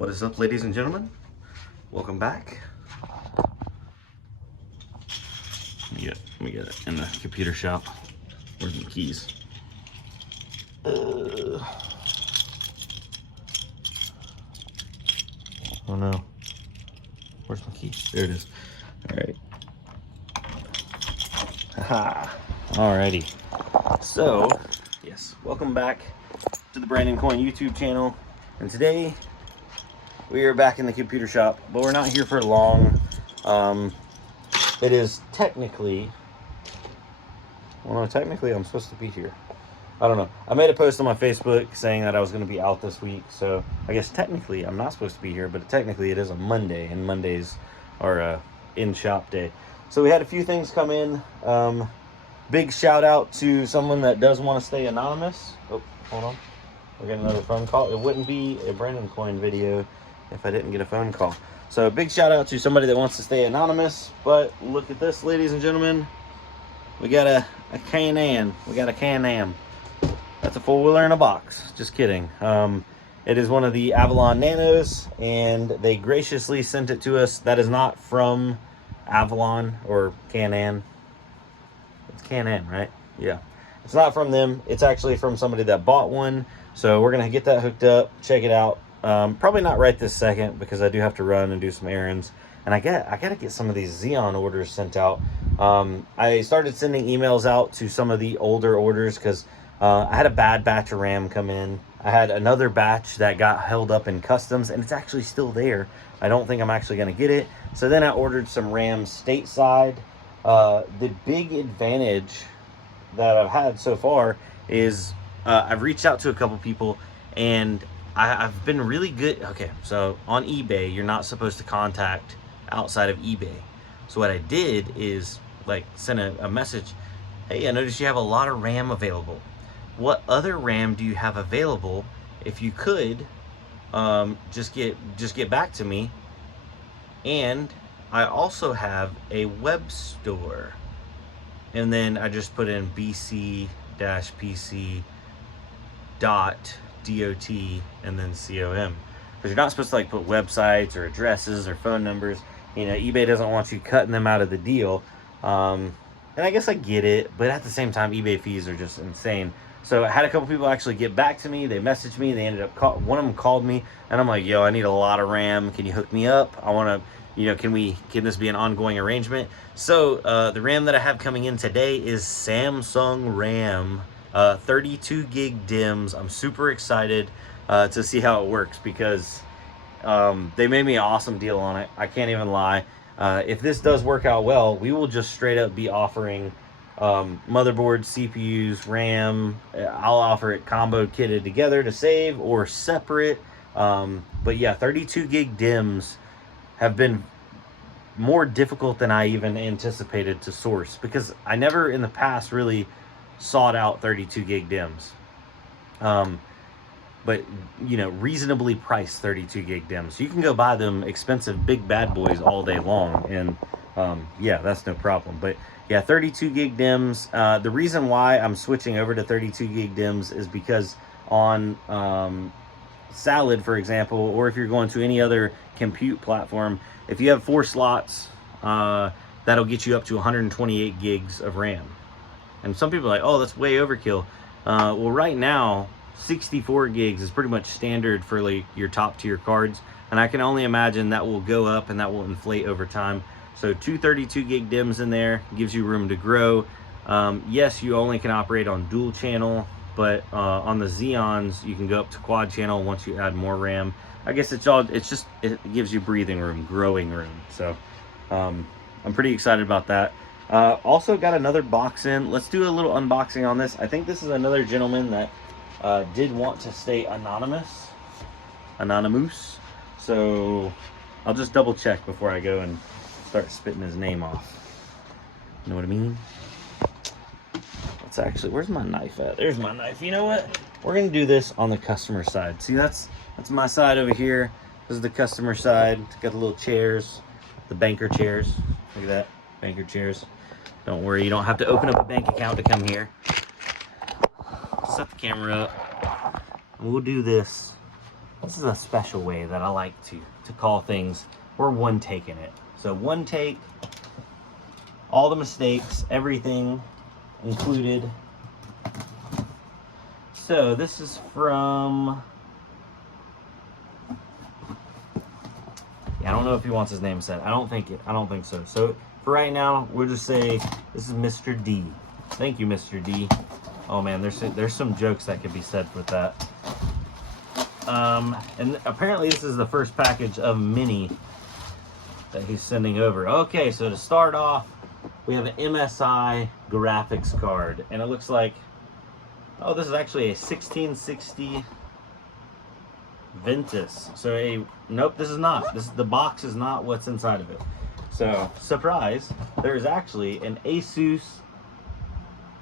What is up, ladies and gentlemen? Welcome back. Let me get it in the computer shop. Where's my keys? Oh no. Where's my key? There it is. All right. Haha. Alrighty. So, yes, welcome back to the Brandon Coin YouTube channel. And today we are back in the computer shop, but we're not here for long. It is technically, well, no, technically I'm supposed to be here. I don't know. I made a post on my Facebook saying that I was going to be out this week, so I guess technically I'm not supposed to be here, but technically it is a Monday, and Mondays are in-shop day. So we had a few things come in. Big shout out to someone that does want to stay anonymous. Oh, hold on. We're getting another phone call. It wouldn't be a Brandon Coin video if I didn't get a phone call. So a big shout out to somebody that wants to stay anonymous. But look at this, ladies and gentlemen. We got a Can-Am. We got a Can-Am. That's a four-wheeler in a box. Just kidding. It is one of the Avalon Nanos, and they graciously sent it to us. That is not from Avalon or Can-Am. It's Can-Am, right? Yeah. It's not from them. It's actually from somebody that bought one. So we're going to get that hooked up, check it out. Probably not right this second because I do have to run and do some errands. And I got to get some of these Xeon orders sent out. I started sending emails out to some of the older orders because I had a bad batch of RAM come in. I had another batch that got held up in customs, and it's actually still there. I don't think I'm actually going to get it. So then I ordered some RAM stateside. The big advantage that I've had so far is I've reached out to a couple people, and I've been really good. Okay, so on eBay, you're not supposed to contact outside of eBay. So what I did is like send a message. Hey, I noticed you have a lot of RAM available. What other RAM do you have available? If you could, just get back to me. And I also have a web store. And then I just put in bc-pc.dot and then com, because you're not supposed to like put websites or addresses or phone numbers. You know, eBay doesn't want you cutting them out of the deal. And I guess I get it, but at the same time, eBay fees are just insane. So I had a couple people actually get back to me. They messaged me. They ended up one of them called me, and I'm like, yo, I need a lot of RAM. Can you hook me up? I want to, you know, can this be an ongoing arrangement? So the RAM that I have coming in today is Samsung RAM, 32 gig DIMMs. I'm super excited to see how it works because they made me an awesome deal on it. I can't even lie. If this does work out well, we will just straight up be offering motherboard, CPUs, RAM. I'll offer it combo kitted together to save or separate. But yeah, 32 gig DIMMs have been more difficult than I even anticipated to source, because I never in the past really sought out 32 gig DIMMs. But you know, reasonably priced 32 gig DIMMs. You can go buy them expensive big bad boys all day long, and yeah, that's no problem. But yeah, 32 gig DIMMs. The reason why I'm switching over to 32 gig DIMMs is because on Salad, for example, or if you're going to any other compute platform, if you have 4 slots, that'll get you up to 128 gigs of RAM. And some people are like, oh, that's way overkill. Well, right now, 64 gigs is pretty much standard for like your top tier cards, and I can only imagine that will go up and that will inflate over time. So 32 gig DIMMs in there gives you room to grow. Yes, you only can operate on dual channel, but on the Xeons you can go up to quad channel once you add more RAM. I guess it gives you breathing room, growing room. So I'm pretty excited about that. Also got another box in. Let's do a little unboxing on this. I think this is another gentleman that did want to stay anonymous. So I'll just double check before I go and start spitting his name off. You know what I mean? Let's actually, where's my knife at? There's my knife. You know what? We're gonna do this on the customer side. See, that's my side over here. This is the customer side. It's got the little chairs, the banker chairs. Look at that, banker chairs. Don't worry, you don't have to open up a bank account to come here. Set the camera up. We'll do this This is a special way that I like to call things. We're one taking it. So one take, all the mistakes, everything included. So this is from, I don't know if he wants his name said. I don't think so. So for right now, we'll just say this is Mr. D. Thank you, Mr. D. Oh man, there's some jokes that could be said with that. And apparently this is the first package of many that he's sending over. Okay, so to start off, we have an MSI graphics card, and it looks like, oh, this is actually a 1660 Ventus. So nope, this is not. The box is not what's inside of it. So surprise, there is actually an Asus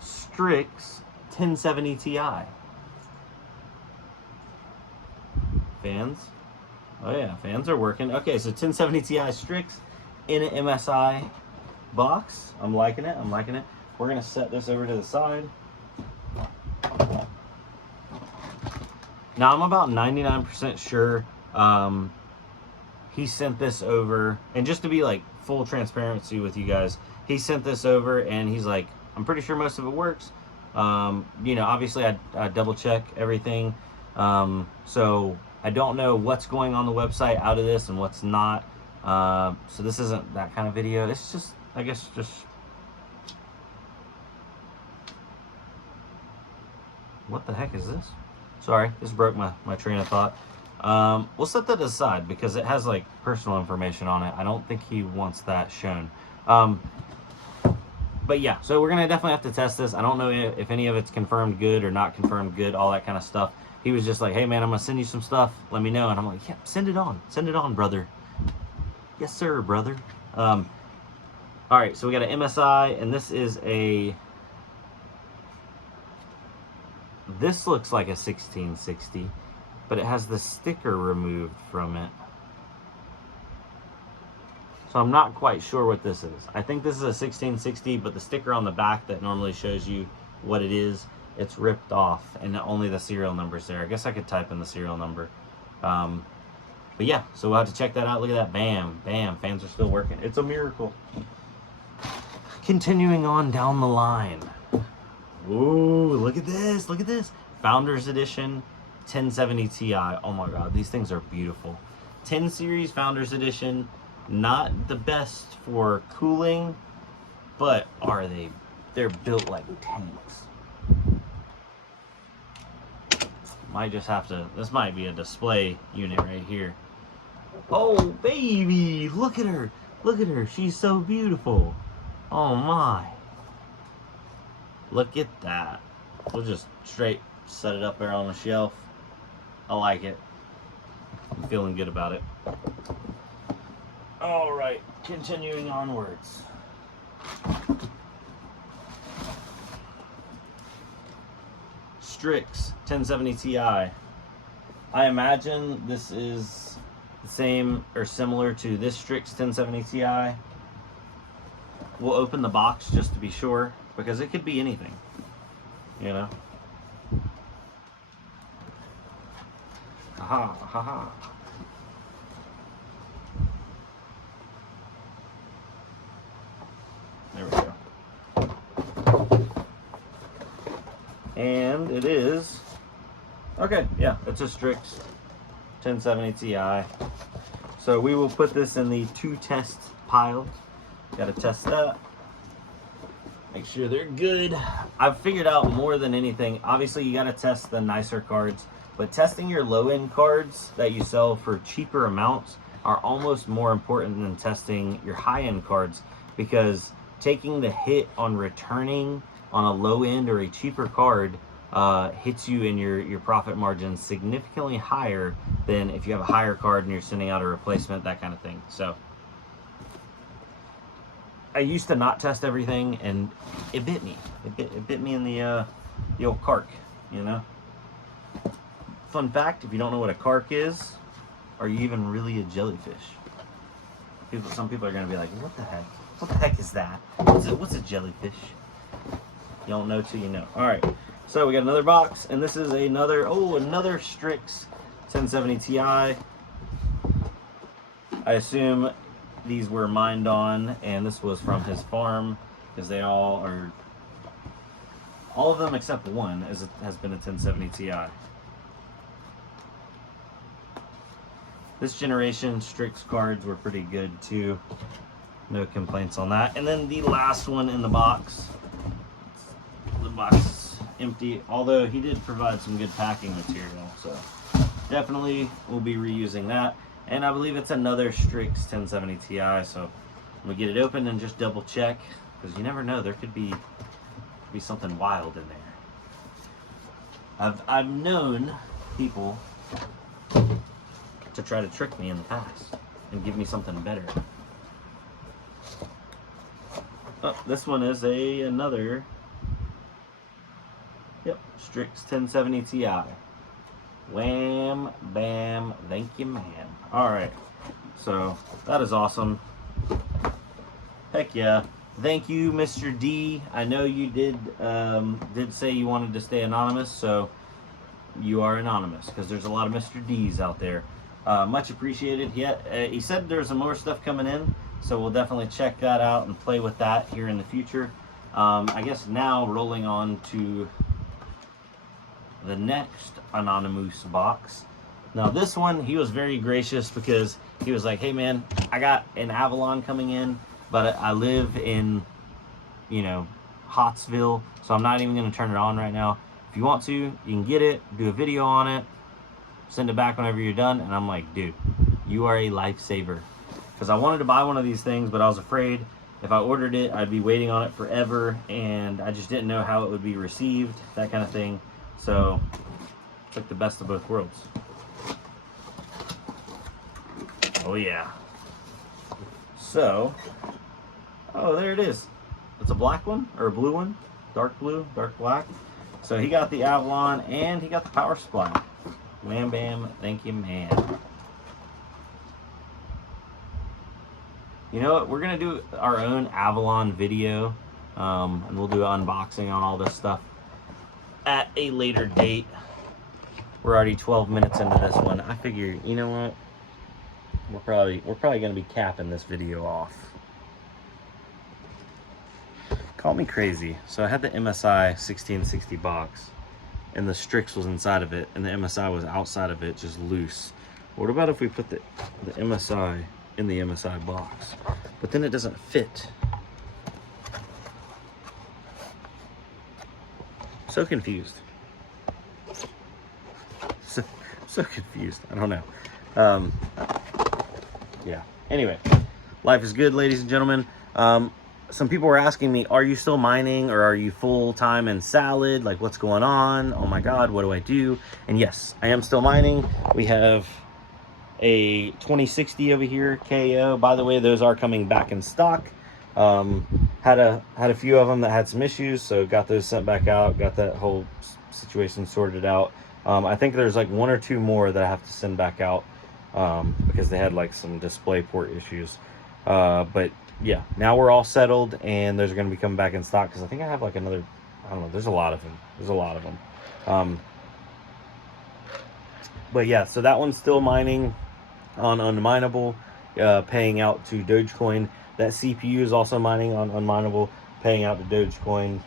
Strix 1070 Ti. Fans? Oh yeah, fans are working. Okay, so 1070 Ti Strix in an MSI box. I'm liking it. I'm liking it. We're gonna set this over to the side. Now I'm about 99% sure he sent this over, and just to be like full transparency with you guys, he sent this over and he's like, I'm pretty sure most of it works. You know, obviously I double check everything. So I don't know what's going on the website out of this and what's not. So this isn't that kind of video. It's just, I guess, just, what the heck is this? Sorry, this broke my train of thought. We'll set that aside because it has like personal information on it. I don't think he wants that shown. But yeah, so we're gonna definitely have to test this. I don't know if any of it's confirmed good or not confirmed good, all that kind of stuff. He was just like, hey man, I'm gonna send you some stuff, let me know. And I'm like, yeah, send it on, brother. Yes sir, brother. All right, so we got an MSI, and this is this looks like a 1660, but it has the sticker removed from it. So I'm not quite sure what this is. I think this is a 1660, but the sticker on the back that normally shows you what it is, it's ripped off, and only the serial number's there. I guess I could type in the serial number. But yeah, so we'll have to check that out. Look at that. Bam, bam. Fans are still working. It's a miracle. Continuing on down the line. Ooh, look at this. Look at this. Founders Edition 1070 Ti. Oh my God, these things are beautiful. 10 series Founders Edition. Not the best for cooling, but they're built like tanks. Might just have to, this might be a display unit right here. Oh baby, look at her. Look at her, she's so beautiful. Oh my. Look at that. We'll just straight set it up there on the shelf. I like it. I'm feeling good about it. All right, continuing onwards. Strix 1070 Ti. I imagine this is the same or similar to this Strix 1070 Ti. We'll open the box just to be sure, because it could be anything, you know. Haha, haha. There we go. And it is, okay, yeah, it's a Strix 1070 Ti. So we will put this in the to test pile. Gotta test that. Make sure they're good. I've figured out more than anything, obviously you gotta test the nicer cards, but testing your low-end cards that you sell for cheaper amounts are almost more important than testing your high-end cards, because taking the hit on returning on a low end or a cheaper card hits you in your profit margin significantly higher than if you have a higher card and you're sending out a replacement, that kind of thing. So I used to not test everything, and it bit me. It bit me in the old cark, you know. Fun fact: if you don't know what a cark is, are you even really a jellyfish? Some people are gonna be like, "What the heck? What the heck is that? What's a jellyfish?" You don't know till you know. All right, so we got another box, and this is another Strix 1070 Ti. I assume these were mined on, and this was from his farm, because they all of them except one has been a 1070 Ti. This generation Strix cards were pretty good too. No complaints on that. And then the last one in the box. The box is empty, although he did provide some good packing material, so definitely we'll be reusing that. And I believe it's another Strix 1070 Ti, so I'm gonna get it open and just double check, because you never know, there could be something wild in there. I've known people to try to trick me in the past and give me something better. Oh, this one is another, yep, Strix 1070 Ti. Wham, bam, thank you, man. All right, so that is awesome. Heck yeah. Thank you, Mr. D. I know you did say you wanted to stay anonymous, so you are anonymous, because there's a lot of Mr. D's out there. Much appreciated. He said there's some more stuff coming in, so we'll definitely check that out and play with that here in the future. I guess now rolling on to the next anonymous box. Now this one, he was very gracious, because he was like, hey man, I got an Avalon coming in, but I live in, you know, Hotsville, so I'm not even going to turn it on right now. If you want to, you can get it, do a video on it, send it back whenever you're done. And I'm like, dude, you are a lifesaver, because I wanted to buy one of these things, but I was afraid if I ordered it, I'd be waiting on it forever, and I just didn't know how it would be received, that kind of thing. So it's like the best of both worlds. Oh yeah. So, oh, there it is. It's a black one, or a blue one, dark blue, dark black. So he got the Avalon and he got the power supply. Wham bam, thank you, man. You know what, we're gonna do our own Avalon video, and we'll do an unboxing on all this stuff at a later date. We're already 12 minutes into this one. I figure, you know what, we're probably gonna be capping this video off. Call me crazy. So I had the MSI 1660 box, and the Strix was inside of it, and the MSI was outside of it, just loose. What about if we put the MSI in the MSI box, but then it doesn't fit? So confused. So confused. I don't know. Yeah. Anyway, life is good, ladies and gentlemen. Some people were asking me, are you still mining, or are you full-time in salad? Like, what's going on? Oh my God, what do I do? And yes, I am still mining. We have a 2060 over here, KO. By the way, those are coming back in stock. Had a few of them that had some issues, so got those sent back out, got that whole situation sorted out. I think there's like 1 or 2 more that I have to send back out, because they had like some display port issues. But yeah, now we're all settled, and those are going to be coming back in stock, because I think I have like another, I don't know, there's a lot of them. There's a lot of them. But yeah, so that one's still mining on Unminable, paying out to Dogecoin. That CPU is also mining on Unminable, paying out to Dogecoin.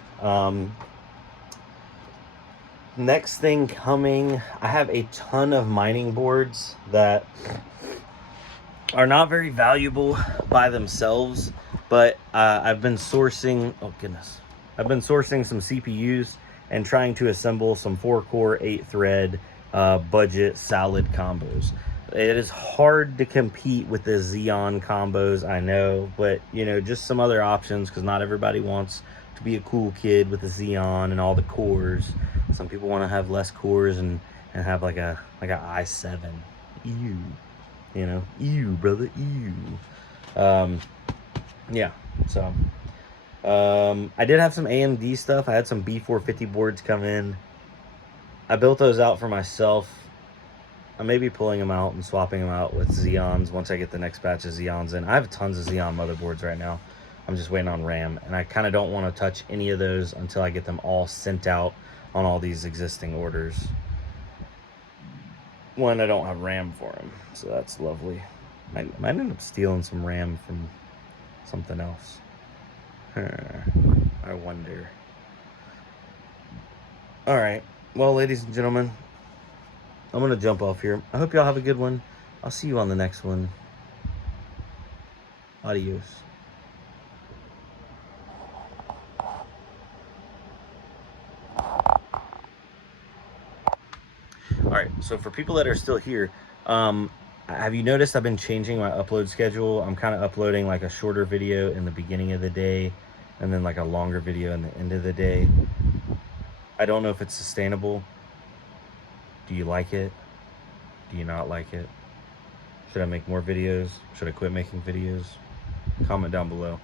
Next thing coming, I have a ton of mining boards that are not very valuable by themselves, but I've been sourcing, oh goodness, I've been sourcing some CPUs and trying to assemble some 4-core, 8-thread budget salad combos. It is hard to compete with the Xeon combos, I know, but you know, just some other options, because not everybody wants to be a cool kid with the Xeon and all the cores. Some people want to have less cores and have like a i7. Ew. You know, ew, brother, ew. Yeah, so I did have some AMD stuff. I had some B450 boards come in. I built those out for myself. I may be pulling them out and swapping them out with Xeons once I get the next batch of Xeons in. I have tons of Xeon motherboards right now. I'm just waiting on RAM, and I kind of don't want to touch any of those until I get them all sent out on all these existing orders. one, I don't have RAM for him, so that's lovely. Might end up stealing some RAM from something else. I wonder. All right, well, ladies and gentlemen, I'm gonna jump off here. I hope y'all have a good one. I'll see you on the next one. Adios. All right, so for people that are still here, have you noticed I've been changing my upload schedule? I'm kind of uploading like a shorter video in the beginning of the day and then like a longer video in the end of the day. I don't know if it's sustainable. Do you like it? Do you not like it? Should I make more videos? Should I quit making videos? Comment down below.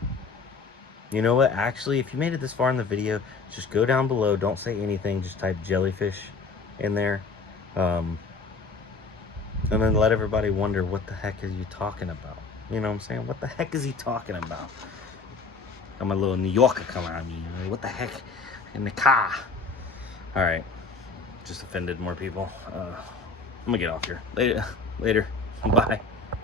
You know what? Actually, if you made it this far in the video, just go down below. Don't say anything. Just type jellyfish in there. And then let everybody wonder, what the heck is you talking about? You know what I'm saying? What the heck is he talking about? Got my little New Yorker coming on me. You know? What the heck? In the car. All right. Just offended more people. I'm going to get off here. Later. Bye.